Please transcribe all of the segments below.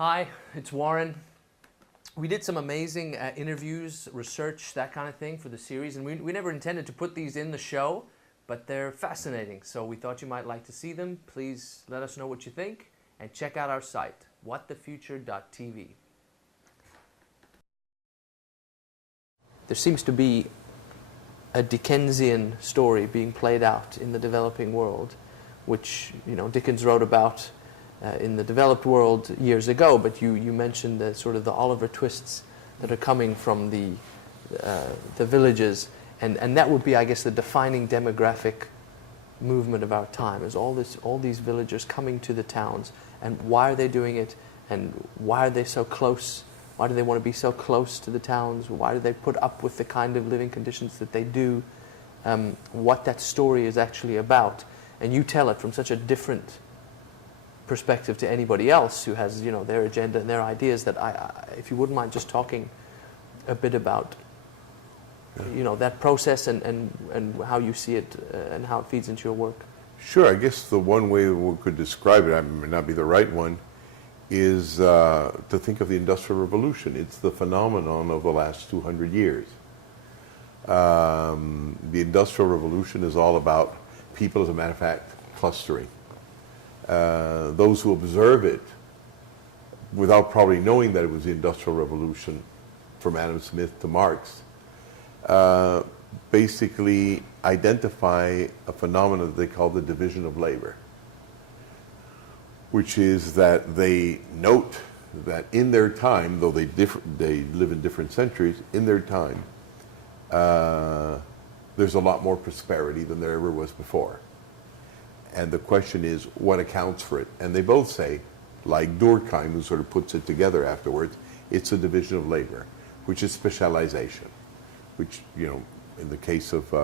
Hi, it's Warren. We did some amazing interviews, research, that kind of thing for the series, and we never intended to put these in the show, but they're fascinating, so we thought you might like to see them. Please let us know what you think, and check out our site, whatthefuture.tv. There seems to be a Dickensian story being played out in the developing world, which Dickens wrote about in the developed world years ago, but you mentioned the sort of the Oliver twists that are coming from the villages, and that would be, I guess, the defining demographic movement of our time, is all these villagers coming to the towns, and why are they doing it, and why are they so close? Why do they want to be so close to the towns? Why do they put up with the kind of living conditions that they do? What that story is actually about, and you tell it from such a different perspective to anybody else who has their agenda and their ideas, that if you wouldn't mind just talking a bit about that process and how you see it and how it feeds into your work. Sure. I guess the one way we could describe it, I may not be the right one, is to think of the Industrial Revolution. It's the phenomenon of the last 200 years. The Industrial Revolution is all about people, as a matter of fact, clustering. Those who observe it, without probably knowing that it was the Industrial Revolution, from Adam Smith to Marx, basically identify a phenomenon that they call the division of labor, which is that they note that in their time, though they live in different centuries, in their time, there's a lot more prosperity than there ever was before. And the question is, what accounts for it? And they both say, like Durkheim, who sort of puts it together afterwards, it's a division of labor, which is specialization, which, in the case of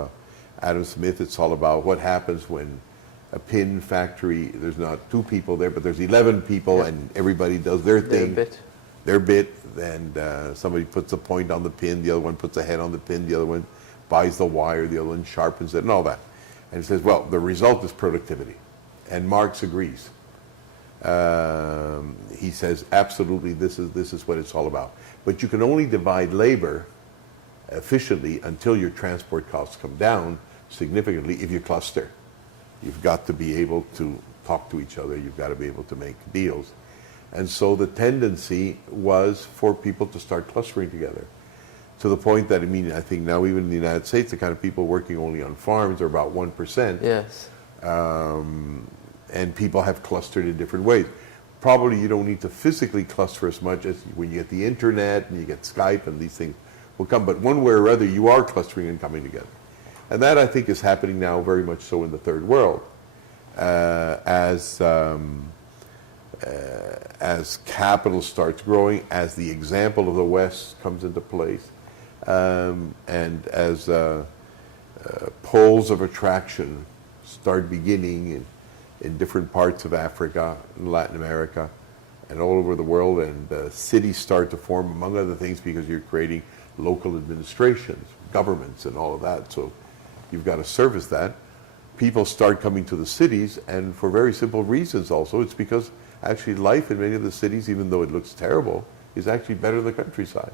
Adam Smith, it's all about what happens when a pin factory, there's not 2 people there, but there's 11 people, and everybody does their thing. Their bit. And somebody puts a point on the pin, the other one puts a head on the pin, the other one buys the wire, the other one sharpens it, and all that. And he says, well, the result is productivity. And Marx agrees. He says, absolutely, this is what it's all about. But you can only divide labor efficiently until your transport costs come down significantly if you cluster. You've got to be able to talk to each other. You've got to be able to make deals. And so the tendency was for people to start clustering together, to the point that, I think now even in the United States, the kind of people working only on farms are about 1%. Yes. And people have clustered in different ways. Probably you don't need to physically cluster as much as when you get the internet and you get Skype, and these things will come. But one way or other, you are clustering and coming together. And that, I think, is happening now very much so in the Third World. As capital starts growing, as the example of the West comes into place, and as poles of attraction start beginning in different parts of Africa and Latin America and all over the world, and cities start to form, among other things, because you're creating local administrations, governments, and all of that. So you've got to service that. People start coming to the cities, and for very simple reasons also. It's because actually life in many of the cities, even though it looks terrible, is actually better than the countryside.